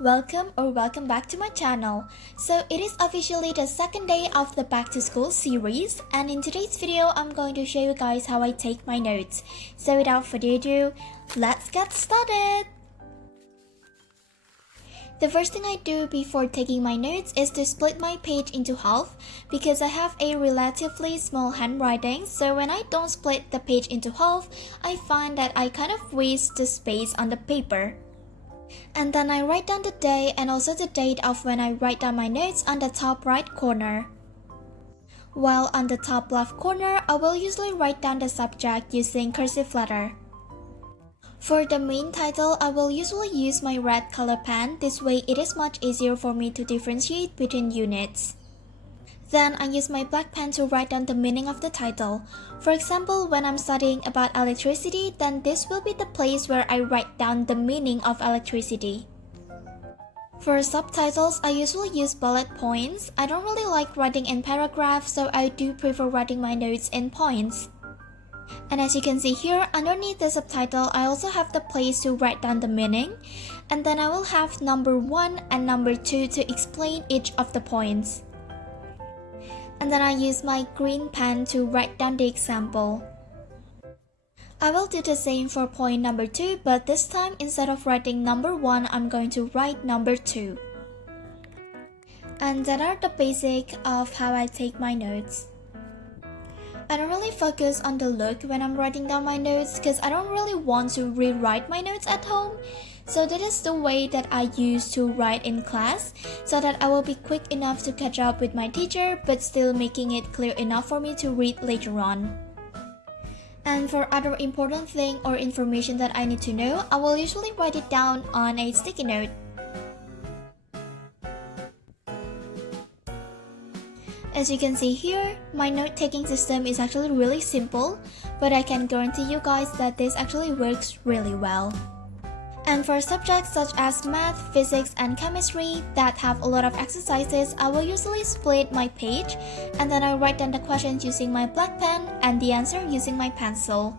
Welcome back to my channel. So it is officially the second day of the back to school series, and in today's video I'm going to show you guys how I take my notes. So without further ado, let's get started. The first thing I do before taking my notes is to split my page into half because I have a relatively small handwriting, so when I don't split the page into half, I find that I kind of waste the space on the paper. And then I write down the day and also the date of when I write down my notes on the top right corner. While on the top left corner, I will usually write down the subject using cursive letter. For the main title, I will usually use my red color pen. This way it is much easier for me to differentiate between units. Then I use my black pen to write down the meaning of the title. For example, when I'm studying about electricity, then this will be the place where I write down the meaning of electricity. For subtitles, I usually use bullet points. I don't really like writing in paragraphs, so I do prefer writing my notes in points. And as you can see here, underneath the subtitle, I also have the place to write down the meaning. And then I will have number 1 and number 2 to explain each of the points. And then I use my green pen to write down the example. I will do the same for point number 2, but this time instead of writing number 1, I'm going to write number 2. And that are the basic of how I take my notes. I don't really focus on the look when I'm writing down my notes because I don't really want to rewrite my notes at home. So that is the way that I used to write in class, so that I will be quick enough to catch up with my teacher but still making it clear enough for me to read later on. And for other important thing or information that I need to know, I will usually write it down on a sticky note. As you can see here, my note-taking system is actually really simple, but I can guarantee you guys that this actually works really well. And for subjects such as math, physics, and chemistry that have a lot of exercises, I will usually split my page and then I write down the questions using my black pen and the answer using my pencil.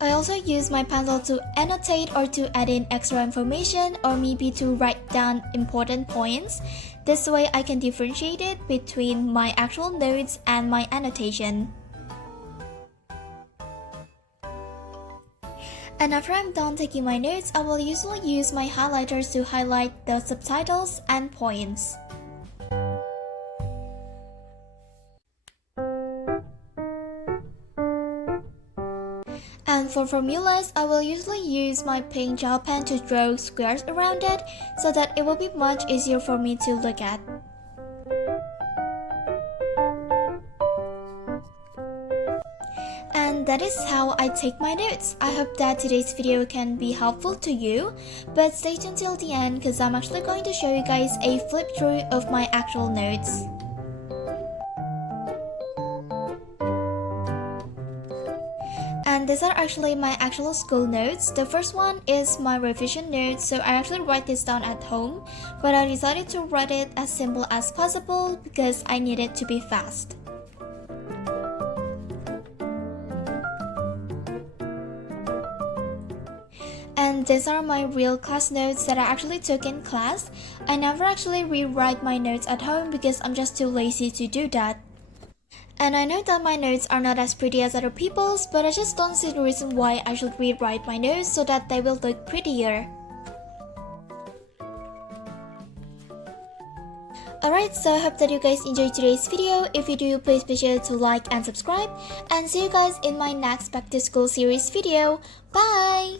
I also use my pencil to annotate or to add in extra information or maybe to write down important points. This way I can differentiate it between my actual notes and my annotation. And after I'm done taking my notes, I will usually use my highlighters to highlight the subtitles and points. And for formulas, I will usually use my pink gel pen to draw squares around it so that it will be much easier for me to look at. And that is how I take my notes. I hope that today's video can be helpful to you, but stay tuned till the end because I'm actually going to show you guys a flip through of my actual notes. And these are actually my actual school notes. The first one is my revision notes, so I actually write this down at home, but I decided to write it as simple as possible because I need it to be fast. And these are my real class notes that I actually took in class. I never actually rewrite my notes at home because I'm just too lazy to do that. And I know that my notes are not as pretty as other people's, but I just don't see the reason why I should rewrite my notes so that they will look prettier. Alright, so I hope that you guys enjoyed today's video. If you do, please be sure to like and subscribe. And see you guys in my next back to school series video. Bye!